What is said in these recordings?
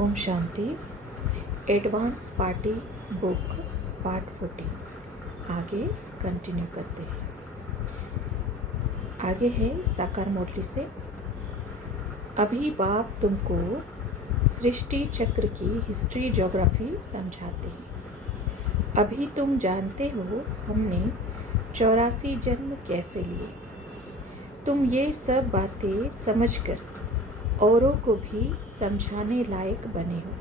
Om Shanti. Advance party book part 14 आगे continue करते हैं। आगे है साकार मुरली से। अभी बाप तुमको सृष्टि चक्र की हिस्ट्री ज्योग्राफी समझाते हैं। अभी तुम जानते हो हमने 84 जन्म कैसे लिए। तुम ये सब बातें समझकर औरों को भी समझाने लायक बने हो।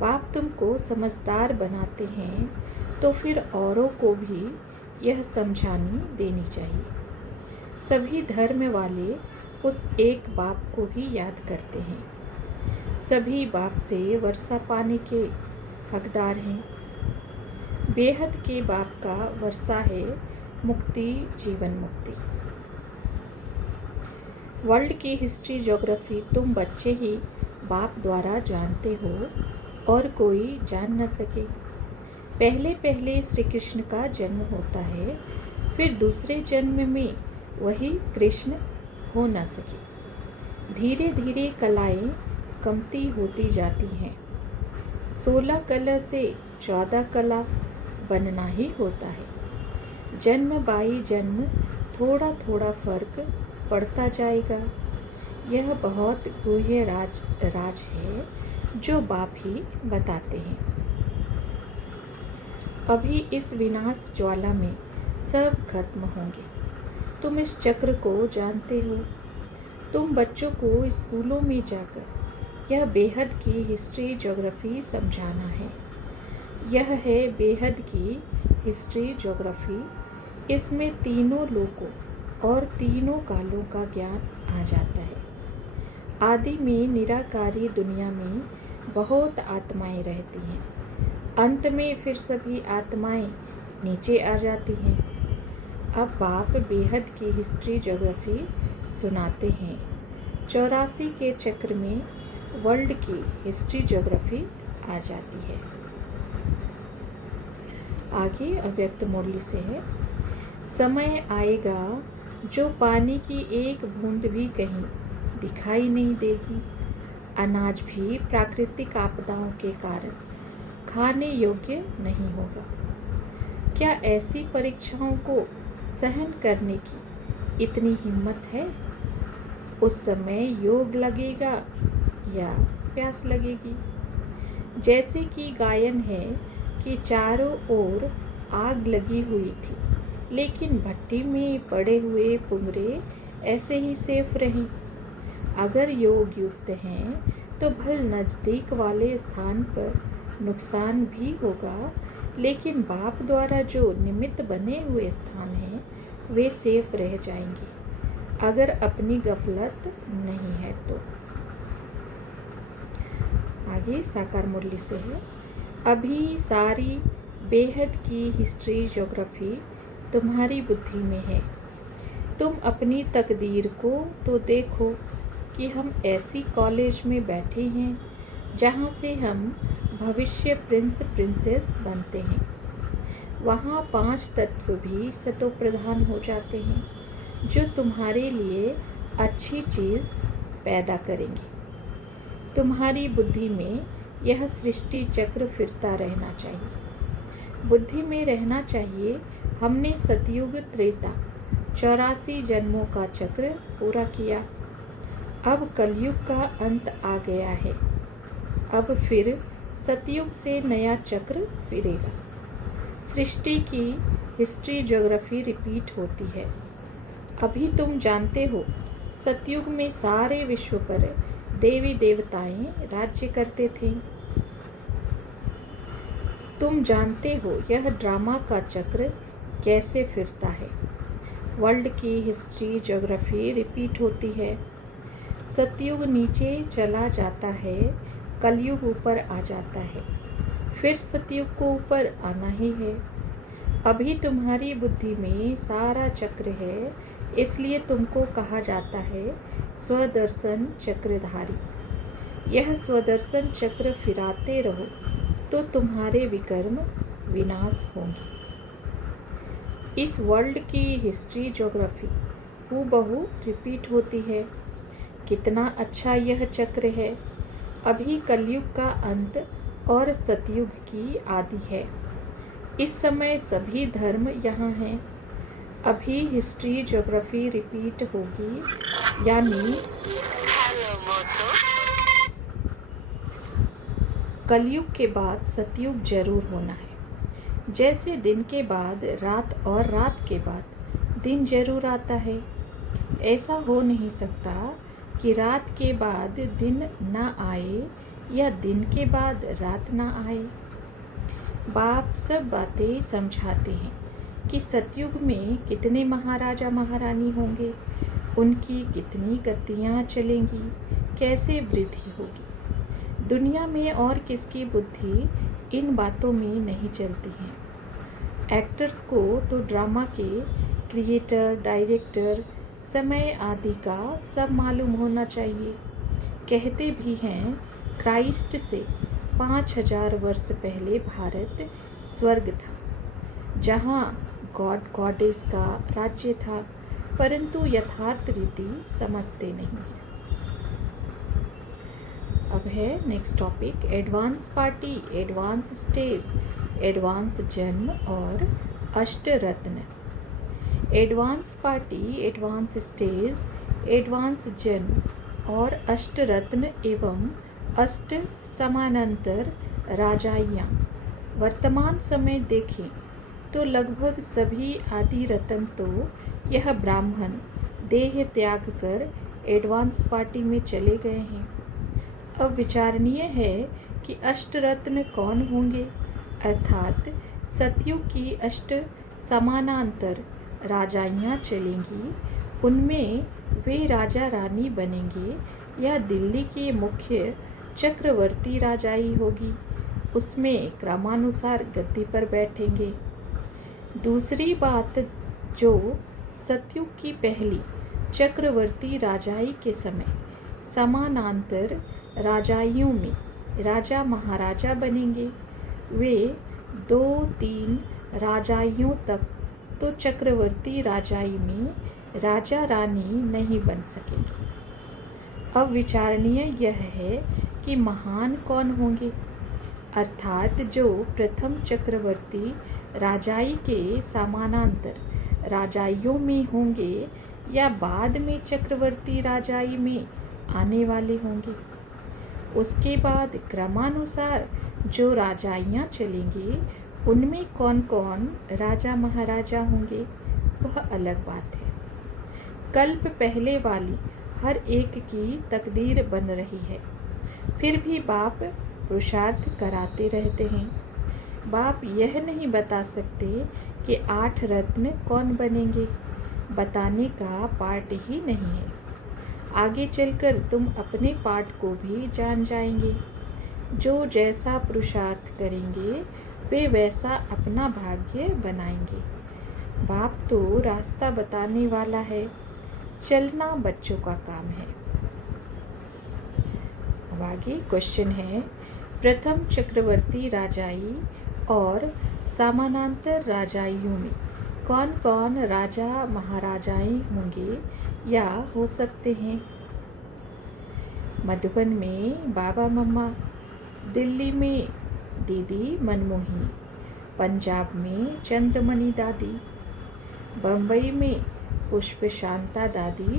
बाप तुमको समझदार बनाते हैं तो फिर औरों को भी यह समझानी देनी चाहिए। सभी धर्म वाले उस एक बाप को ही याद करते हैं। सभी बाप से वर्षा पाने के हकदार हैं। बेहद के बाप का वर्षा है मुक्ति, जीवन मुक्ति। वर्ल्ड की हिस्ट्री ज्योग्राफी तुम बच्चे ही बाप द्वारा जानते हो और कोई जान न सके। पहले पहले श्री कृष्ण का जन्म होता है, फिर दूसरे जन्म में वही कृष्ण हो न सके। धीरे धीरे कलाएं कमती होती जाती हैं। 16 कला से 14 कला बनना ही होता है। जन्म बाई जन्म थोड़ा थोड़ा फर्क पड़ता जाएगा। यह बहुत गुह्य राज है जो बाप ही बताते हैं। अभी इस विनाश ज्वाला में सब खत्म होंगे। तुम इस चक्र को जानते हो। तुम बच्चों को स्कूलों में जाकर यह बेहद की हिस्ट्री ज्योग्राफी समझाना है। यह है बेहद की हिस्ट्री ज्योग्राफी। इसमें तीनों लोकों और तीनों कालों का ज्ञान आ जाता है। आदि में निराकारी दुनिया में बहुत आत्माएं रहती हैं। अंत में फिर सभी आत्माएं नीचे आ जाती हैं। अब बाप बेहद की हिस्ट्री ज्योग्राफी सुनाते हैं। 84 के चक्र में वर्ल्ड की हिस्ट्री ज्योग्राफी आ जाती है। आगे अव्यक्त मुरली से है। समय आएगा जो पानी की एक बूंद भी कहीं दिखाई नहीं देगी। अनाज भी प्राकृतिक आपदाओं के कारण खाने योग्य नहीं होगा। क्या ऐसी परीक्षाओं को सहन करने की इतनी हिम्मत है? उस समय योग लगेगा या प्यास लगेगी। जैसे कि गायन है कि चारों ओर आग लगी हुई थी, लेकिन भट्टी में पड़े हुए पुंगरे ऐसे ही सेफ रहे। अगर योग युक्त हैं तो भल नज़दीक वाले स्थान पर नुकसान भी होगा, लेकिन बाप द्वारा जो निमित्त बने हुए स्थान हैं वे सेफ रह जाएंगे, अगर अपनी गफलत नहीं है तो। आगे साकार मुरली से है। अभी सारी बेहद की हिस्ट्री ज्योग्राफी तुम्हारी बुद्धि में है। तुम अपनी तकदीर को तो देखो कि हम ऐसी कॉलेज में बैठे हैं जहाँ से हम भविष्य प्रिंस प्रिंसेस बनते हैं। वहाँ 5 तत्व भी सतो प्रधान हो जाते हैं जो तुम्हारे लिए अच्छी चीज़ पैदा करेंगे। तुम्हारी बुद्धि में यह सृष्टि चक्र फिरता रहना चाहिए। बुद्धि में रहना चाहिए हमने सतयुग त्रेता 84 जन्मों का चक्र पूरा किया। अब कलयुग का अंत आ गया है। अब फिर सतयुग से नया चक्र फिरेगा। सृष्टि की हिस्ट्री ज्योग्राफी रिपीट होती है। अभी तुम जानते हो सतयुग में सारे विश्व पर देवी देवताएं राज्य करते थे। तुम जानते हो यह ड्रामा का चक्र कैसे फिरता है। वर्ल्ड की हिस्ट्री ज्योग्राफी रिपीट होती है। सतयुग नीचे चला जाता है, कलयुग ऊपर आ जाता है, फिर सतयुग को ऊपर आना ही है। अभी तुम्हारी बुद्धि में सारा चक्र है, इसलिए तुमको कहा जाता है स्वदर्शन चक्रधारी। यह स्वदर्शन चक्र फिराते रहो तो तुम्हारे विकर्म विनाश होंगे। इस वर्ल्ड की हिस्ट्री ज्योग्राफी हूबहू रिपीट होती है। कितना अच्छा यह चक्र है। अभी कलयुग का अंत और सतयुग की आदि है। इस समय सभी धर्म यहाँ हैं। अभी हिस्ट्री ज्योग्राफी रिपीट होगी, यानी कलयुग के बाद सतयुग जरूर होना है। जैसे दिन के बाद रात और रात के बाद दिन जरूर आता है, ऐसा हो नहीं सकता कि रात के बाद दिन ना आए या दिन के बाद रात ना आए। बाप सब बातें समझाते हैं कि सतयुग में कितने महाराजा महारानी होंगे, उनकी कितनी गद्दियाँ चलेंगी, कैसे वृद्धि होगी। दुनिया में और किसकी बुद्धि इन बातों में नहीं चलती है। एक्टर्स को तो ड्रामा के क्रिएटर, डायरेक्टर, समय आदि का सब मालूम होना चाहिए। कहते भी हैं क्राइस्ट से 5000 वर्ष पहले भारत स्वर्ग था, जहाँ गॉड गॉडेस का राज्य था, परंतु यथार्थ रीति समझते नहीं हैं। अब है next topic, advance party, advance stage, advance जन्म और अष्टरत्न। Advance party, advance stage, advance जन्म और अष्टरत्न एवं अष्ट समानांतर राजाइयाँ वर्तमान समय देखें तो लगभग सभी आदि रत्न तो यह ब्राह्मण देह त्याग कर एडवांस पार्टी में चले गए हैं। अब विचारणीय है कि अष्टरत्न कौन होंगे, अर्थात सतयुग की अष्ट समानांतर राजाइयाँ चलेंगी, उनमें वे राजा रानी बनेंगे या दिल्ली की मुख्य चक्रवर्ती राजाई होगी, उसमें क्रमानुसार गद्दी पर बैठेंगे। दूसरी बात, जो सतयुग की पहली चक्रवर्ती राजाई के समय समानांतर राजाइयों में राजा महाराजा बनेंगे, वे 2-3 राजाइयों तक तो चक्रवर्ती राजाई में राजा रानी नहीं बन सकेंगे। अब विचारणीय यह है कि महान कौन होंगे, अर्थात जो प्रथम चक्रवर्ती राजाई के समानांतर राजाइयों में होंगे या बाद में चक्रवर्ती राजाई में आने वाले होंगे। उसके बाद क्रमानुसार जो राजाइयाँ चलेंगी, उनमें कौन कौन राजा महाराजा होंगे वह अलग बात है। कल्प पहले वाली हर एक की तकदीर बन रही है, फिर भी बाप पुरुषार्थ कराते रहते हैं। बाप यह नहीं बता सकते कि 8 रत्न कौन बनेंगे, बताने का पार्ट ही नहीं है। आगे चलकर तुम अपने पार्ट को भी जान जाएंगे। जो जैसा पुरुषार्थ करेंगे वे वैसा अपना भाग्य बनाएंगे। बाप तो रास्ता बताने वाला है, चलना बच्चों का काम है। अब आगे क्वेश्चन है, प्रथम चक्रवर्ती राजाई और समानांतर राजाइयों में कौन कौन राजा महाराजाएं होंगे या हो सकते हैं। मधुबन में बाबा मम्मा, दिल्ली में दीदी मनमोहिनी, पंजाब में चंद्रमणि दादी, बम्बई में पुष्प शांता दादी,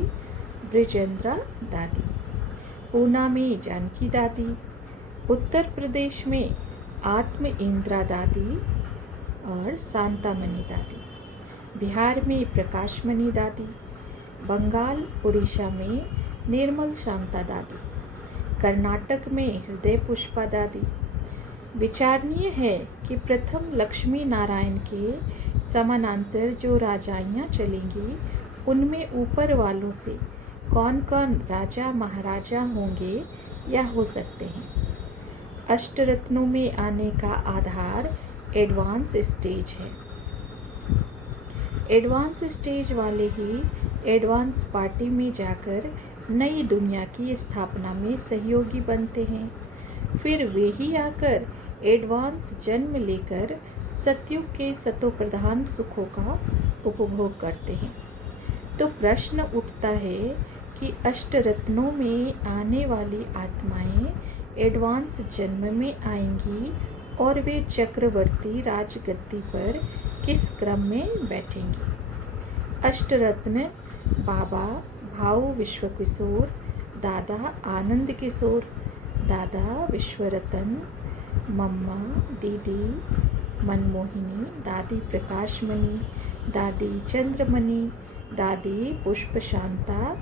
ब्रिजेंद्रा दादी, पूना में जानकी दादी, उत्तर प्रदेश में आत्म इंद्रा दादी और शांतामणि दादी, बिहार में प्रकाशमणि दादी, बंगाल उड़ीसा में निर्मल शांता दादी, कर्नाटक में हृदय पुष्पा दादी। विचारणीय है कि प्रथम लक्ष्मी नारायण के समानांतर जो राजाइयाँ चलेंगी, उनमें ऊपर वालों से कौन कौन राजा महाराजा होंगे या हो सकते हैं। अष्टरत्नों में आने का आधार एडवांस स्टेज है। एडवांस स्टेज वाले ही एडवांस पार्टी में जाकर नई दुनिया की स्थापना में सहयोगी बनते हैं। फिर वे ही आकर एडवांस जन्म लेकर सतयुग के सतोप्रधान सुखों का उपभोग करते हैं। तो प्रश्न उठता है कि अष्टरत्नों में आने वाली आत्माएं एडवांस जन्म में आएंगी और वे चक्रवर्ती राजगद्दी पर किस क्रम में बैठेंगी। अष्टरत्न बाबा भाऊ विश्वकिशोर, दादा आनंद किशोर, दादा विश्वरतन, मम्मा दीदी मनमोहिनी, दादी प्रकाशमणि, दादी चंद्रमणि, दादी पुष्पशांता,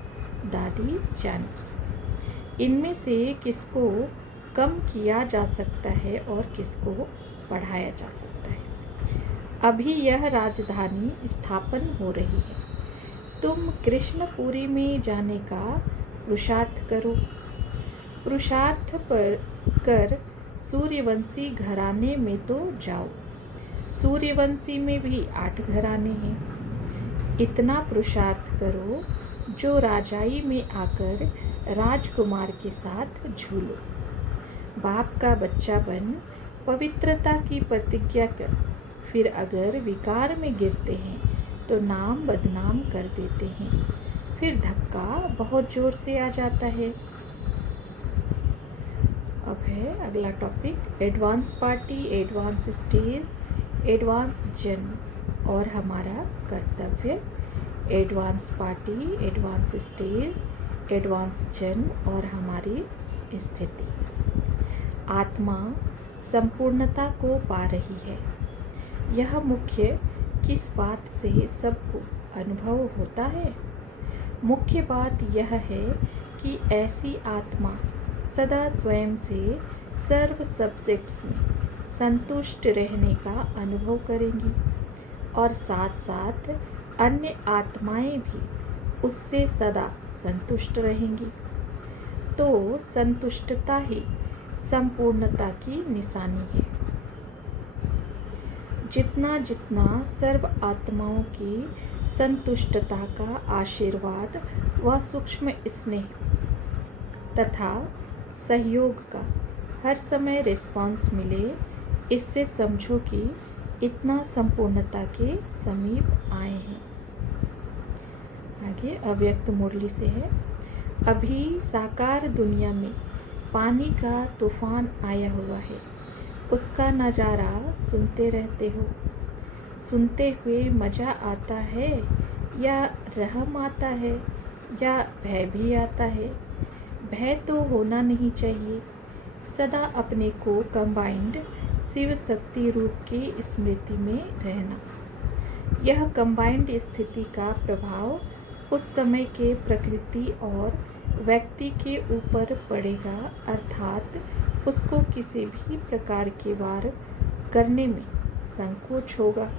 दादी जानकी। इनमें से किसको कम किया जा सकता है और किसको बढ़ाया जा सकता है। अभी यह राजधानी स्थापन हो रही है। तुम कृष्णपुरी में जाने का पुरुषार्थ करो। पुरुषार्थ पर कर सूर्यवंशी घराने में तो जाओ। सूर्यवंशी में भी 8 घराने हैं। इतना पुरुषार्थ करो जो राजाई में आकर राजकुमार के साथ झूलो। बाप का बच्चा बन पवित्रता की प्रतिज्ञा कर, फिर अगर विकार में गिरते हैं तो नाम बदनाम कर देते हैं, फिर धक्का बहुत जोर से आ जाता है। अब है अगला topic, advance party, advance stage, advance जन्म और हमारा कर्तव्य। Advance party, advance stage, advance जन्म और हमारी स्थिति। आत्मा संपूर्णता को पा रही है। यह मुख्य किस बात से सबको अनुभव होता है? मुख्य बात यह है कि ऐसी आत्मा सदा स्वयं से सर्व सब्जेक्ट्स में संतुष्ट रहने का अनुभव करेंगी और साथ साथ अन्य आत्माएं भी उससे सदा संतुष्ट रहेंगी। तो संतुष्टता ही संपूर्णता की निशानी है। जितना जितना सर्व आत्माओं की संतुष्टता का आशीर्वाद व सूक्ष्म स्नेह तथा सहयोग का हर समय रिस्पांस मिले, इससे समझो कि इतना संपूर्णता के समीप आए हैं। आगे अव्यक्त मुरली से है। अभी साकार दुनिया में पानी का तूफान आया हुआ है। उसका नज़ारा सुनते रहते हो। सुनते हुए मज़ा आता है या रहम आता है या भय भी आता है? भय तो होना नहीं चाहिए। सदा अपने को कंबाइंड शिव शक्ति रूप की स्मृति में रहना। यह कंबाइंड स्थिति का प्रभाव उस समय के प्रकृति और व्यक्ति के ऊपर पड़ेगा, अर्थात उसको किसी भी प्रकार के वार करने में संकोच होगा।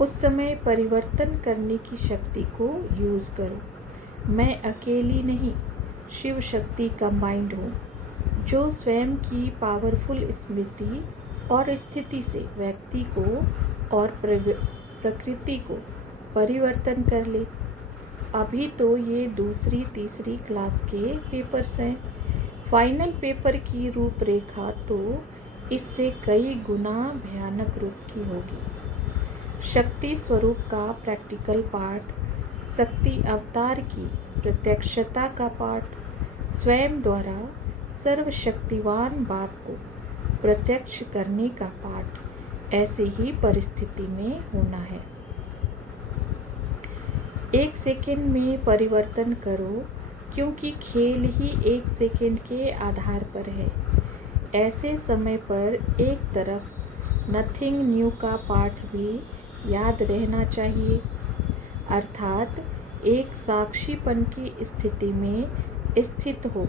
उस समय परिवर्तन करने की शक्ति को यूज करो। मैं अकेली नहीं, शिव शक्ति कंबाइंड हूँ, जो स्वयं की पावरफुल स्मृति और स्थिति से व्यक्ति को और प्रकृति को परिवर्तन कर ले। अभी तो ये दूसरी तीसरी क्लास के पेपर्स हैं। फाइनल पेपर की रूपरेखा तो इससे कई गुना भयानक रूप की होगी। शक्ति स्वरूप का प्रैक्टिकल पार्ट, शक्ति अवतार की प्रत्यक्षता का पार्ट, स्वयं द्वारा सर्वशक्तिवान बाप को प्रत्यक्ष करने का पार्ट ऐसी ही परिस्थिति में होना है। 1 सेकेंड में परिवर्तन करो, क्योंकि खेल ही 1 सेकेंड के आधार पर है। ऐसे समय पर एक तरफ नथिंग न्यू का पाठ भी याद रहना चाहिए, अर्थात एक साक्षीपन की स्थिति में स्थित हो।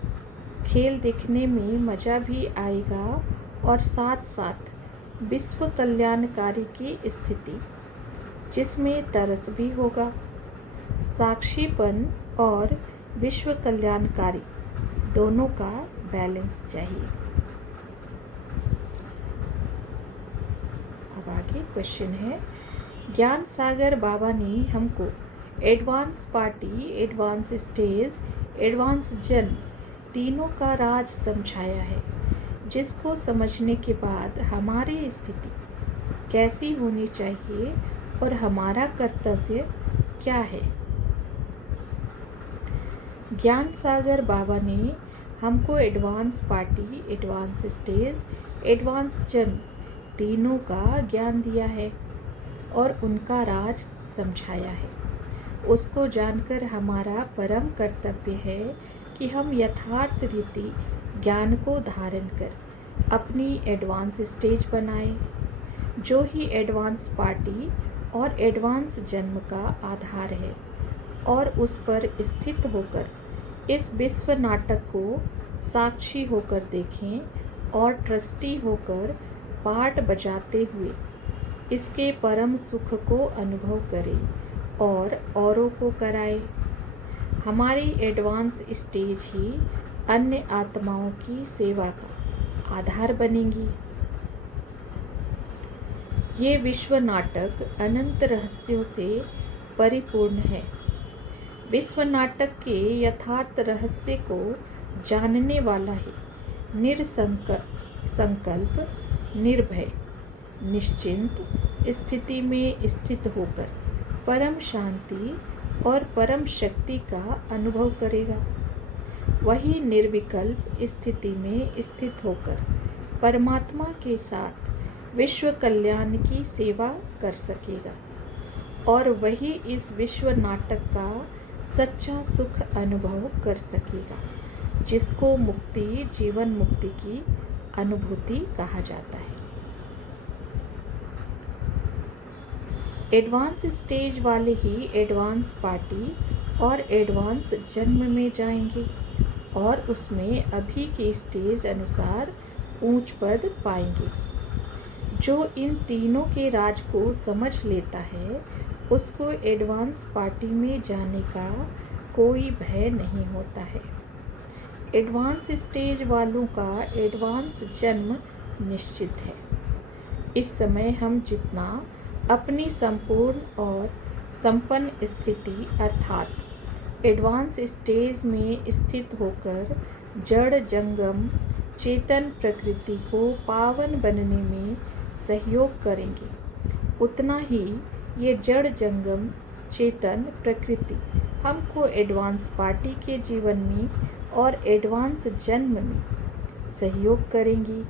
खेल दिखने में मज़ा भी आएगा और साथ साथ विश्व कल्याणकारी की स्थिति, जिसमें तरस भी होगा। साक्षीपन और विश्व कल्याणकारी दोनों का बैलेंस चाहिए। अब आगे क्वेश्चन है, ज्ञान सागर बाबा ने हमको advance party, advance stage, advance जन्म तीनों का राज समझाया है, जिसको समझने के बाद हमारी स्थिति कैसी होनी चाहिए और हमारा कर्तव्य क्या है। ज्ञान सागर बाबा ने हमको advance party, advance stage, advance जन्म तीनों का ज्ञान दिया है और उनका राज समझाया है। उसको जानकर हमारा परम कर्तव्य है कि हम यथार्थ रीति ज्ञान को धारण कर अपनी एडवांस स्टेज बनाएं, जो ही एडवांस पार्टी और एडवांस जन्म का आधार है, और उस पर स्थित होकर इस विश्व नाटक को साक्षी होकर देखें और ट्रस्टी होकर पार्ट बजाते हुए इसके परम सुख को अनुभव करें और औरों को कराएं। हमारी एडवांस स्टेज ही अन्य आत्माओं की सेवा का आधार बनेंगी। ये विश्व नाटक अनंत रहस्यों से परिपूर्ण है। विश्व नाटक के यथार्थ रहस्य को जानने वाला ही संकल्प निर्भय निश्चिंत स्थिति में स्थित होकर परम शांति और परम शक्ति का अनुभव करेगा। वही निर्विकल्प स्थिति में स्थित होकर परमात्मा के साथ विश्व कल्याण की सेवा कर सकेगा, और वही इस विश्व नाटक का सच्चा सुख अनुभव कर सकेगा, जिसको मुक्ति, जीवन मुक्ति की अनुभूति कहा जाता है। एडवांस स्टेज वाले ही एडवांस पार्टी और एडवांस जन्म में जाएंगे और उसमें अभी के स्टेज अनुसार ऊंच पद पाएंगे। जो इन तीनों के राज को समझ लेता है, उसको एडवांस पार्टी में जाने का कोई भय नहीं होता है। एडवांस स्टेज वालों का एडवांस जन्म निश्चित है। इस समय हम जितना अपनी संपूर्ण और संपन्न स्थिति अर्थात एडवांस स्टेज में स्थित होकर जड़ जंगम चेतन प्रकृति को पावन बनने में सहयोग करेंगे, उतना ही ये जड़ जंगम चेतन प्रकृति हमको एडवांस पार्टी के जीवन में और एडवांस जन्म में सहयोग करेंगी,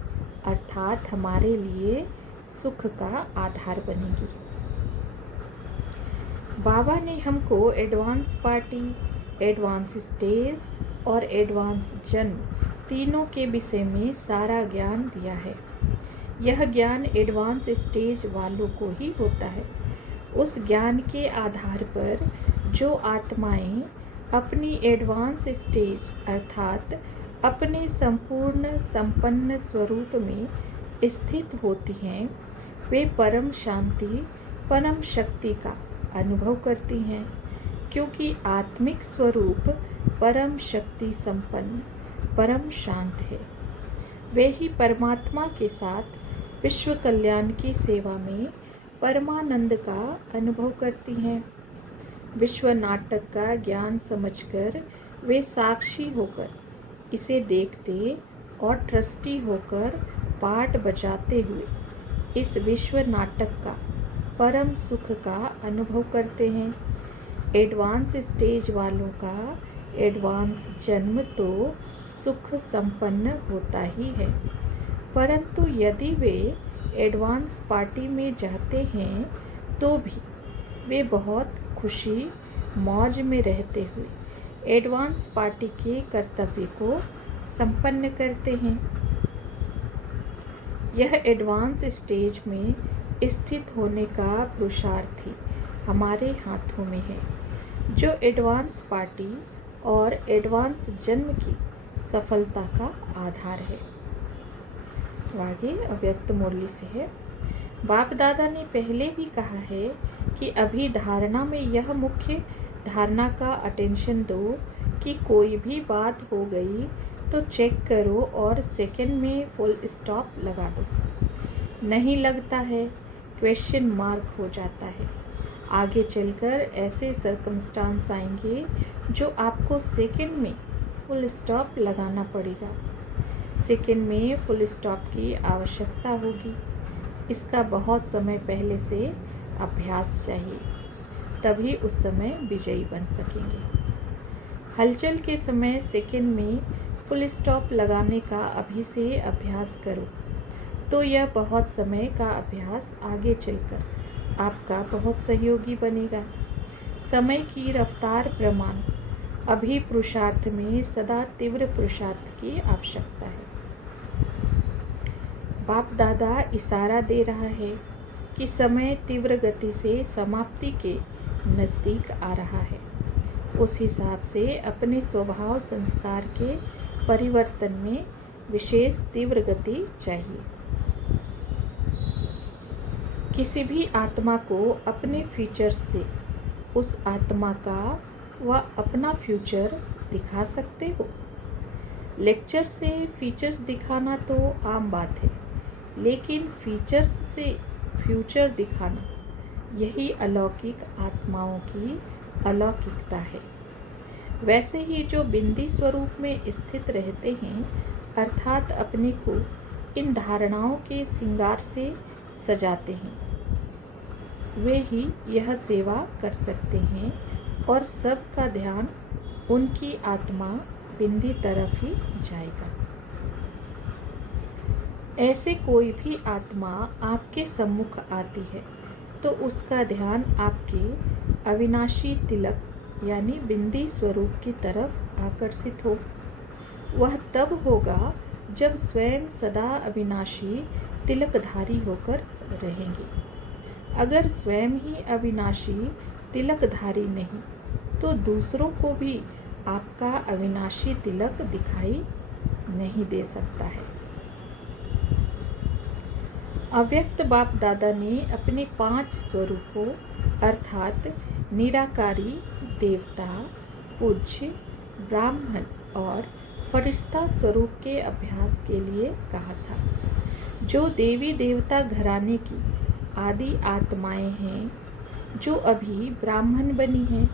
अर्थात हमारे लिए सुख का आधार बनेगी। बाबा ने हमको एडवांस पार्टी, एडवांस स्टेज और एडवांस जन्म तीनों के विषय में सारा ज्ञान दिया है। यह ज्ञान एडवांस स्टेज वालों को ही होता है। उस ज्ञान के आधार पर जो आत्माएं अपनी एडवांस स्टेज अर्थात अपने संपूर्ण संपन्न स्वरूप में स्थित होती हैं, वे परम शांति, परम शक्ति का अनुभव करती हैं, क्योंकि आत्मिक स्वरूप परम शक्ति संपन्न, परम शांत है। वे ही परमात्मा के साथ विश्व कल्याण की सेवा में परमानंद का अनुभव करती हैं। विश्व नाटक का ज्ञान समझकर वे साक्षी होकर इसे देखते और ट्रस्टी होकर पार्ट बजाते हुए इस विश्व नाटक का परम सुख का अनुभव करते हैं। एडवांस स्टेज वालों का एडवांस जन्म तो सुख संपन्न होता ही है, परंतु यदि वे एडवांस पार्टी में जाते हैं तो भी वे बहुत खुशी मौज में रहते हुए एडवांस पार्टी के कर्तव्य को संपन्न करते हैं। यह एडवांस स्टेज में स्थित होने का पुरुषार्थ ही हमारे हाथों में है, जो एडवांस पार्टी और एडवांस जन्म की सफलता का आधार है। तो आगे अव्यक्त मुरली से है। बाप दादा ने पहले भी कहा है कि अभी धारणा में यह मुख्य धारणा का अटेंशन दो कि कोई भी बात हो गई तो चेक करो और सेकंड में फुल स्टॉप लगा दो। नहीं लगता है, क्वेश्चन मार्क हो जाता है। आगे चलकर ऐसे सर्कमस्टांस आएंगे जो आपको सेकंड में फुल स्टॉप लगाना पड़ेगा। सेकंड में फुल स्टॉप की आवश्यकता होगी। इसका बहुत समय पहले से अभ्यास चाहिए, तभी उस समय विजयी बन सकेंगे। हलचल के समय सेकंड में फुल स्टॉप लगाने का अभी से अभ्यास करो, तो यह बहुत समय का अभ्यास आगे चलकर आपका बहुत सहयोगी बनेगा। समय की रफ्तार प्रमाण अभी पुरुषार्थ में सदा तीव्र पुरुषार्थ की आवश्यकता है। बाप दादा इशारा दे रहा है कि समय तीव्र गति से समाप्ति के नज़दीक आ रहा है। उस हिसाब से अपने स्वभाव संस्कार के परिवर्तन में विशेष तीव्र गति चाहिए। किसी भी आत्मा को अपने फीचर्स से उस आत्मा का व अपना फ्यूचर दिखा सकते हो। लेक्चर से फीचर्स दिखाना तो आम बात है, लेकिन फीचर्स से फ्यूचर दिखाना यही अलौकिक आत्माओं की अलौकिकता है। वैसे ही जो बिंदी स्वरूप में स्थित रहते हैं, अर्थात अपने को इन धारणाओं के श्रृंगार से सजाते हैं, वे ही यह सेवा कर सकते हैं और सबका ध्यान उनकी आत्मा बिंदी तरफ ही जाएगा। ऐसे कोई भी आत्मा आपके सम्मुख आती है तो उसका ध्यान आपके अविनाशी तिलक यानी बिंदी स्वरूप की तरफ आकर्षित हो। वह तब होगा जब स्वयं सदा अविनाशी तिलकधारी होकर रहेंगे। अगर स्वयं ही अविनाशी तिलकधारी नहीं तो दूसरों को भी आपका अविनाशी तिलक दिखाई नहीं दे सकता है। अव्यक्त बाप दादा ने अपने 5 स्वरूपों अर्थात निराकारी, देवता, पूज्य, ब्राह्मण और फरिश्ता स्वरूप के अभ्यास के लिए कहा था। जो देवी देवता घराने की आदि आत्माएं हैं, जो अभी ब्राह्मण बनी हैं,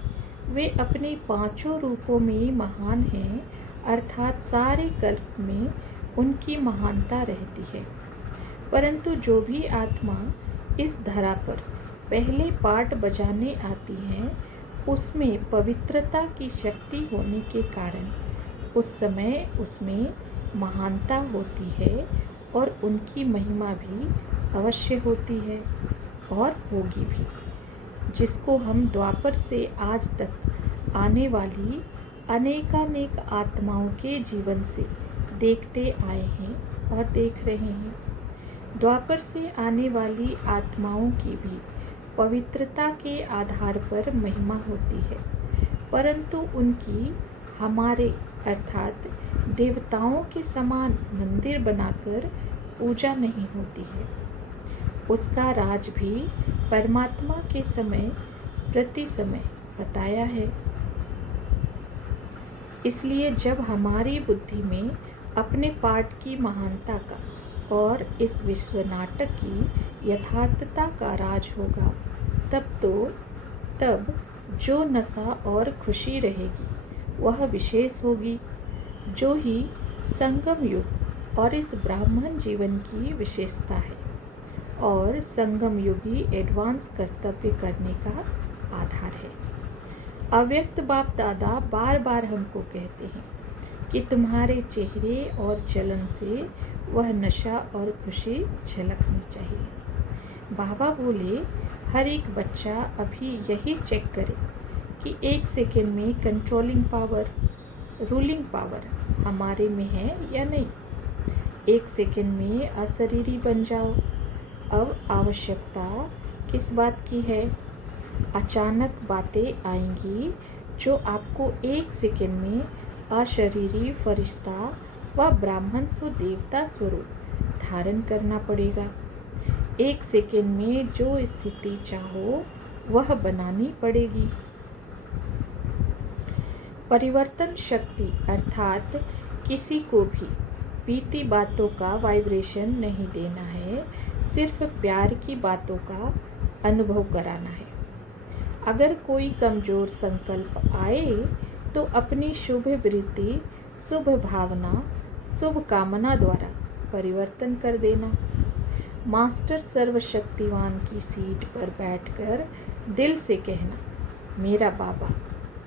वे अपने 5 रूपों में महान हैं, अर्थात सारे कल्प में उनकी महानता रहती है। परंतु जो भी आत्मा इस धरा पर पहले पाठ बजाने आती हैं, उसमें पवित्रता की शक्ति होने के कारण उस समय उसमें महानता होती है और उनकी महिमा भी अवश्य होती है और होगी भी, जिसको हम द्वापर से आज तक आने वाली अनेकानेक आत्माओं के जीवन से देखते आए हैं और देख रहे हैं। द्वापर से आने वाली आत्माओं की भी पवित्रता के आधार पर महिमा होती है, परंतु उनकी हमारे अर्थात देवताओं के समान मंदिर बनाकर पूजा नहीं होती है। उसका राज भी परमात्मा के समय प्रति समय बताया है। इसलिए जब हमारी बुद्धि में अपने पाठ की महानता का और इस विश्व नाटक की यथार्थता का राज होगा, तब जो नशा और खुशी रहेगी वह विशेष होगी, जो ही संगम युग और इस ब्राह्मण जीवन की विशेषता है और संगम युगी एडवांस कर्तव्य करने का आधार है। अव्यक्त बाप दादा बार बार हमको कहते हैं कि तुम्हारे चेहरे और चलन से वह नशा और खुशी झलकनी चाहिए। बाबा बोले, हर एक बच्चा अभी यही चेक करे कि 1 सेकेंड में कंट्रोलिंग पावर, रूलिंग पावर हमारे में है या नहीं। 1 सेकेंड में अशरीरी बन जाओ। अब आवश्यकता किस बात की है? अचानक बातें आएंगी जो आपको 1 सेकेंड में अशरीरी फरिश्ता व ब्राह्मण सो देवता स्वरूप धारण करना पड़ेगा। 1 सेकेंड में जो स्थिति चाहो वह बनानी पड़ेगी। परिवर्तन शक्ति अर्थात किसी को भी बीती बातों का वाइब्रेशन नहीं देना है, सिर्फ प्यार की बातों का अनुभव कराना है। अगर कोई कमज़ोर संकल्प आए तो अपनी शुभ वृत्ति, शुभ भावना, शुभ कामना द्वारा परिवर्तन कर देना। मास्टर सर्वशक्तिवान की सीट पर बैठकर दिल से कहना, मेरा बाबा,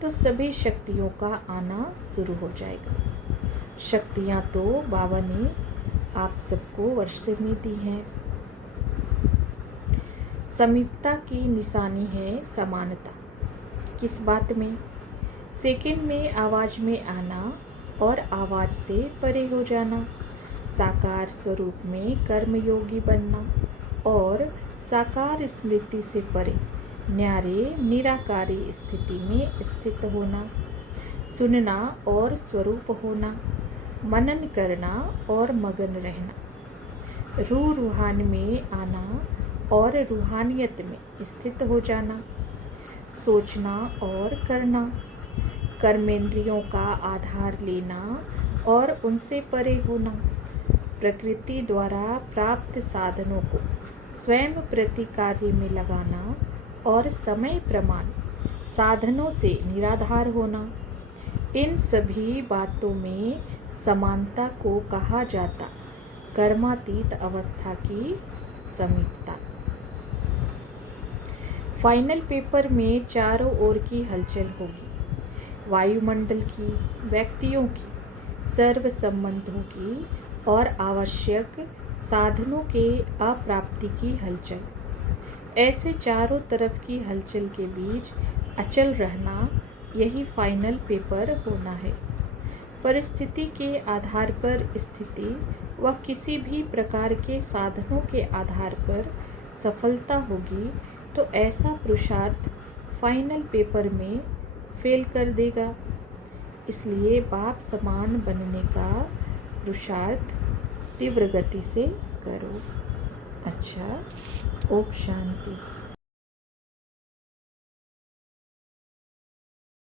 तो सभी शक्तियों का आना शुरू हो जाएगा। शक्तियाँ तो बाबा ने आप सबको वर्षे में दी हैं। समीपता की निशानी है समानता। किस बात में? सेकंड में आवाज़ में आना और आवाज़ से परे हो जाना, साकार स्वरूप में कर्मयोगी बनना और साकार स्मृति से परे न्यारे निराकारी स्थिति में स्थित होना, सुनना और स्वरूप होना, मनन करना और मगन रहना, रूहान में आना और रूहानियत में स्थित हो जाना, सोचना और करना, कर्मेंद्रियों का आधार लेना और उनसे परे होना, प्रकृति द्वारा प्राप्त साधनों को स्वयं प्रति कार्य में लगाना और समय प्रमाण साधनों से निराधार होना। इन सभी बातों में समानता को कहा जाता कर्मातीत अवस्था की समीपता। फाइनल पेपर में चारों ओर की हलचल होगी, वायुमंडल की, व्यक्तियों की, सर्व संबंधों की और आवश्यक साधनों के अप्राप्ति की हलचल। ऐसे चारों तरफ की हलचल के बीच अचल रहना, यही फाइनल पेपर होना है। परिस्थिति के आधार पर स्थिति व किसी भी प्रकार के साधनों के आधार पर सफलता होगी तो ऐसा पुरुषार्थ फाइनल पेपर में फेल कर देगा। इसलिए बाप समान बनने का पुरुषार्थ तीव्र गति से करो। अच्छा, ओम शांति।